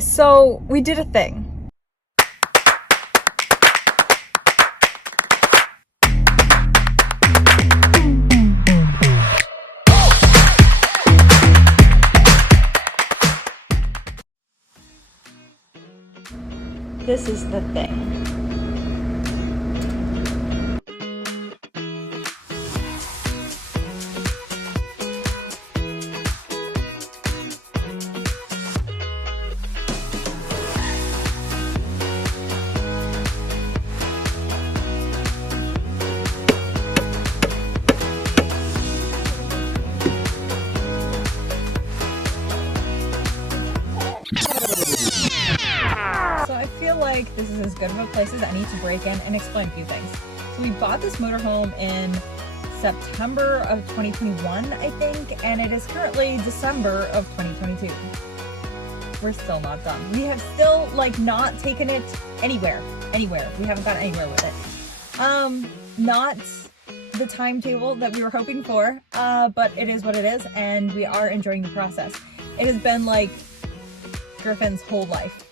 So we did a thing. This is the thing. So I feel like this is as good of a place as any to break in and explain a few things. So we bought this motorhome in September of 2021, I think, and it is currently December of 2022. We're still not done. We have still not taken it anywhere. We haven't gotten anywhere with it. Not the timetable that we were hoping for, but it is what it is, and we are enjoying the process. It has been like Griffin's whole life.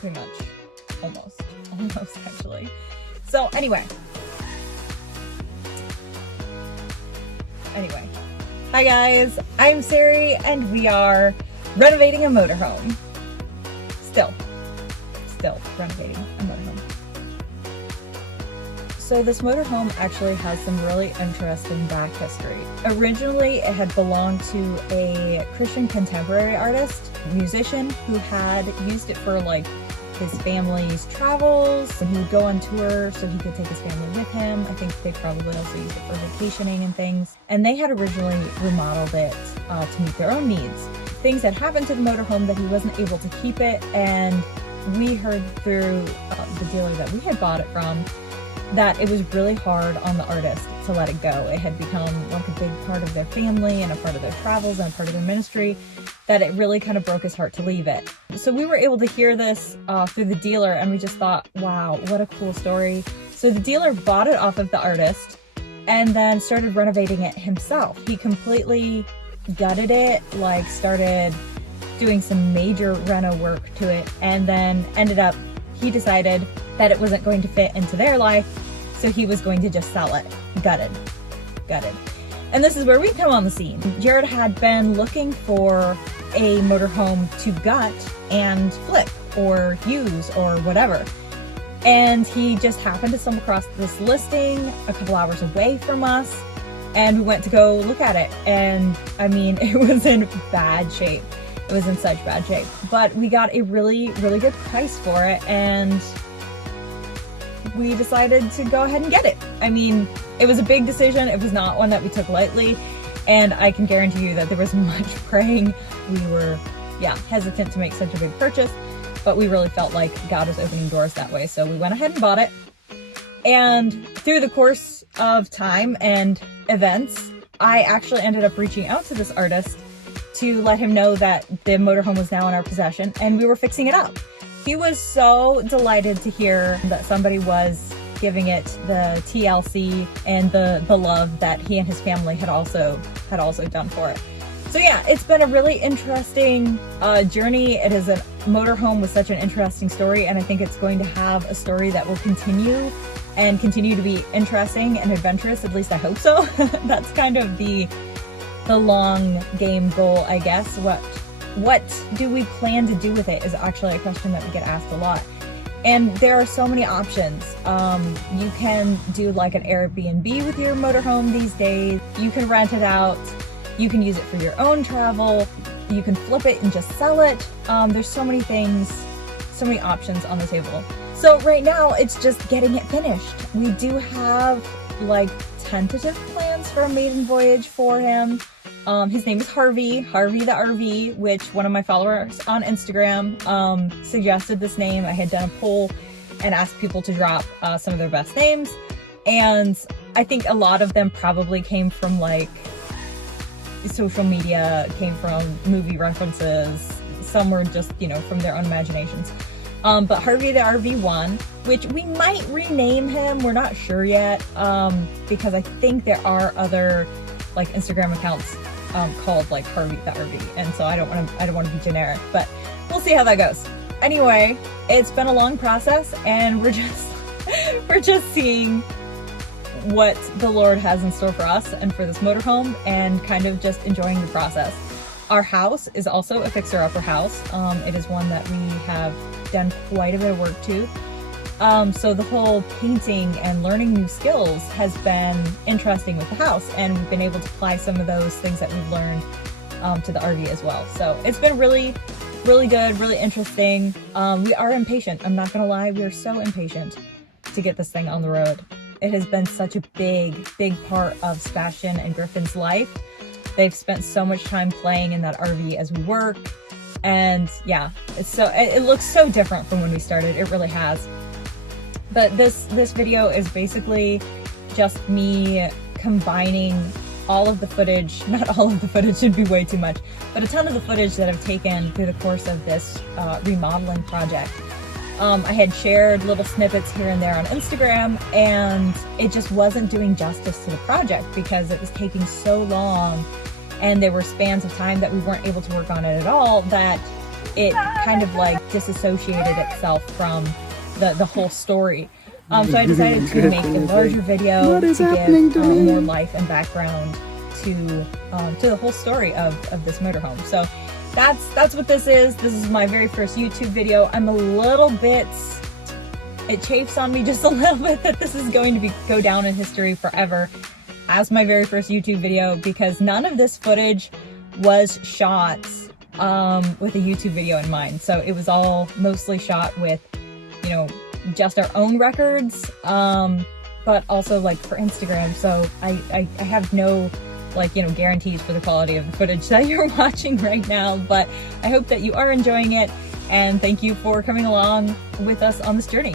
Pretty much. Almost actually. So anyway. Hi guys, I'm Sari and we are renovating a motorhome. Still renovating a motorhome. So this motorhome actually has some really interesting back history. Originally, it had belonged to a Christian contemporary artist, musician, who had used it for his family's travels, and he would go on tour so he could take his family with him. I think they probably also used it for vacationing and things. And they had originally remodeled it to meet their own needs. Things had happened to the motorhome that he wasn't able to keep it, and we heard through the dealer that we had bought it from that it was really hard on the artist to let it go. It had become like a big part of their family and a part of their travels and a part of their ministry, that it really kind of broke his heart to leave it. So we were able to hear this through the dealer, and we just thought, wow, what a cool story. So the dealer bought it off of the artist and then started renovating it himself. He completely gutted it, started doing some major reno work to it, and then he decided that it wasn't going to fit into their life, so he was going to just sell it. Gutted. And this is where we come on the scene. Jared had been looking for a motorhome to gut and flip or use or whatever. And he just happened to stumble across this listing a couple hours away from us, and we went to go look at it. And I mean, it was in bad shape. It was in such bad shape. But we got a really, really good price for it, and we decided to go ahead and get it. I mean, it was a big decision. It was not one that we took lightly, and I can guarantee you that there was much praying. We were, hesitant to make such a big purchase, but we really felt like God was opening doors that way. So we went ahead and bought it. And through the course of time and events, I actually ended up reaching out to this artist to let him know that the motorhome was now in our possession and we were fixing it up. He was so delighted to hear that somebody was giving it the TLC and the love that he and his family had also done for it. So yeah, it's been a really interesting journey. It is a motorhome with such an interesting story, and I think it's going to have a story that will continue to be interesting and adventurous. At least I hope so. That's kind of the long game goal, I guess. What do we plan to do with it is actually a question that we get asked a lot. And there are so many options. You can do like an Airbnb with your motorhome these days. You can rent it out. You can use it for your own travel. You can flip it and just sell it. There's so many things, so many options on the table. So right now it's just getting it finished. We do have tentative plans for a maiden voyage for him. His name is Harvey the RV, which one of my followers on Instagram suggested this name. I had done a poll and asked people to drop some of their best names, and I think a lot of them probably came from social media, came from movie references. Some were just, from their own imaginations. But Harvey the RV won, which we might rename him. We're not sure yet, because I think there are other Instagram accounts called Harvey the RV, and so I don't want to be generic. But we'll see how that goes. Anyway, it's been a long process, and we're just seeing what the Lord has in store for us and for this motorhome, and kind of just enjoying the process. Our house is also a fixer-upper house. It is one that we have done quite a bit of work to. So the whole painting and learning new skills has been interesting with the house, and we've been able to apply some of those things that we've learned to the RV as well. So it's been really good, really interesting. We are impatient. I'm not gonna lie, we are so impatient to get this thing on the road. It has been such a big part of Sebastian and Griffin's life. They've spent so much time playing in that RV as we work, and yeah, it looks so different from when we started. It really has. But this video is basically just me combining all of the footage, not all of the footage, should be way too much, but a ton of the footage that I've taken through the course of this remodeling project. I had shared little snippets here and there on Instagram, and it just wasn't doing justice to the project because it was taking so long, and there were spans of time that we weren't able to work on it at all, that it kind of like disassociated itself from the whole story. So I decided to make a larger video to give more life and background to the whole story of this motorhome. So that's what this is. This is my very first YouTube video. I'm a little bit, it chafes on me just a little bit that this is going to go down in history forever as my very first YouTube video, because none of this footage was shot with a YouTube video in mind. So it was all mostly shot with, you know, just our own records, but also like for Instagram. So I have no, like, you know, guarantees for the quality of the footage that you're watching right now, but I hope that you are enjoying it, and thank you for coming along with us on this journey.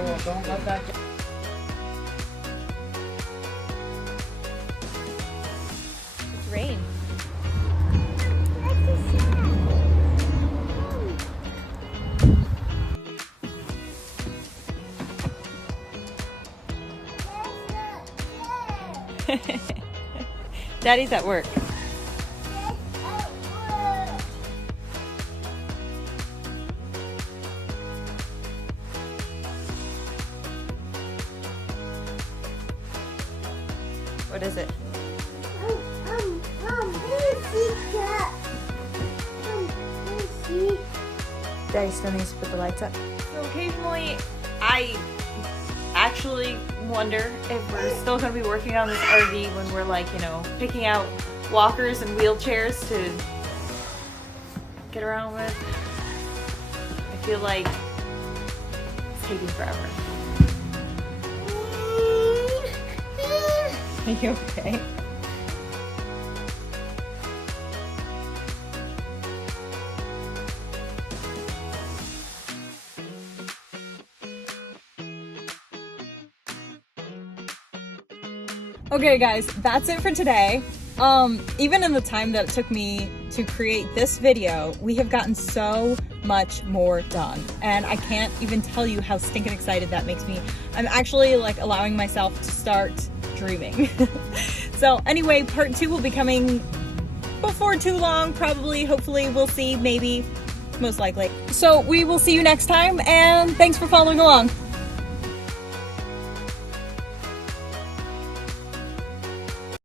Oh, don't let that get... It's rain. Daddy's at work. What is it? Daddy still needs to put the lights up. So occasionally I actually wonder if we're still going to be working on this RV when we're, like, you know, picking out walkers and wheelchairs to get around with. I feel like it's taking forever. Are you okay? Okay guys, that's it for today. Even in the time that it took me to create this video, we have gotten so much more done, and I can't even tell you how stinking excited that makes me. I'm actually like allowing myself to start dreaming. So anyway, part 2 will be coming before too long, probably, hopefully, we'll see, maybe, most likely. So we will see you next time, and thanks for following along.